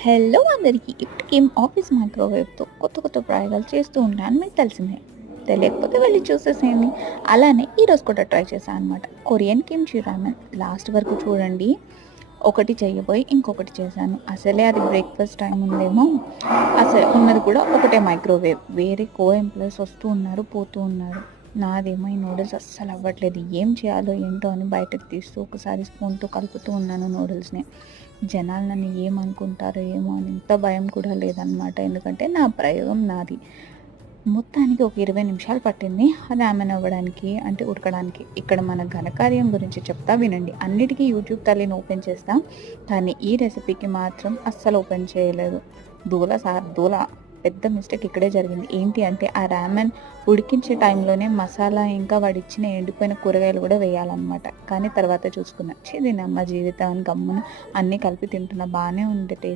Hello అందరికీ! ఇప్పటికేం office మైక్రోవేవ్‌తో కొత్త కొత్త ప్రయోగాలు చేస్తూ ఉంటాను మీకు తెలిసిందే. తెలియకపోతే వెళ్లి చూసేసేయండి. అలానే ఈరోజు కూడా ట్రై చేశా అనమాట. Korean kimchi రామెన్. లాస్ట్ వరకు చూడండి. ఒకటి చేయబోయి ఇంకొకటి చేశాను. అసలే అది బ్రేక్‌ఫాస్ట్ టైమ్ ఉందేమో. అసలు ఉన్నది కూడా ఒకటే మైక్రోవేవ్. వేరే కో ఎంప్లాయీస్ వస్తూ ఉన్నారు, పోతూ ఉన్నారు. నాదేమో ఈ నూడిల్స్ అస్సలు అవ్వట్లేదు. ఏం చేయాలో ఏంటో అని బయటకు తీస్తూ ఒకసారి స్పూన్‌తో కలుపుతూ ఉన్నాను నూడిల్స్‌ని. జనాలు నన్ను ఏమనుకుంటారో ఏమో అని ఇంత భయం కూడా లేదనమాట. ఎందుకంటే నా ప్రయోగం నాది. మొత్తానికి ఒక 20 నిమిషాలు పట్టింది రామెన్ అవ్వడానికి, అంటే ఉడకడానికి. ఇక్కడ మన ఘనకార్యం గురించి చెప్తా వినండి. అన్నిటికి యూట్యూబ్ తల్లిని ఓపెన్ చేస్తా. కానీ ఈ రెసిపీకి మాత్రం అస్సలు ఓపెన్ చేయలేదు. దూల సార్ దూల. పెద్ద మిస్టేక్ ఇక్కడే జరిగింది. ఏంటి అంటే ఆ రామెన్ ఉడికించే టైంలోనే మసాలా ఇంకా వాడిచ్చిన ఎండిపోయిన కూరగాయలు కూడా వేయాలనమాట. కానీ తర్వాత చూసుకున్నా. ఛీ! దీనమ్మ జీవితం అని గమ్మున అన్నీ కలిపి తింటున్నా. బానే ఉంది టేస్ట్.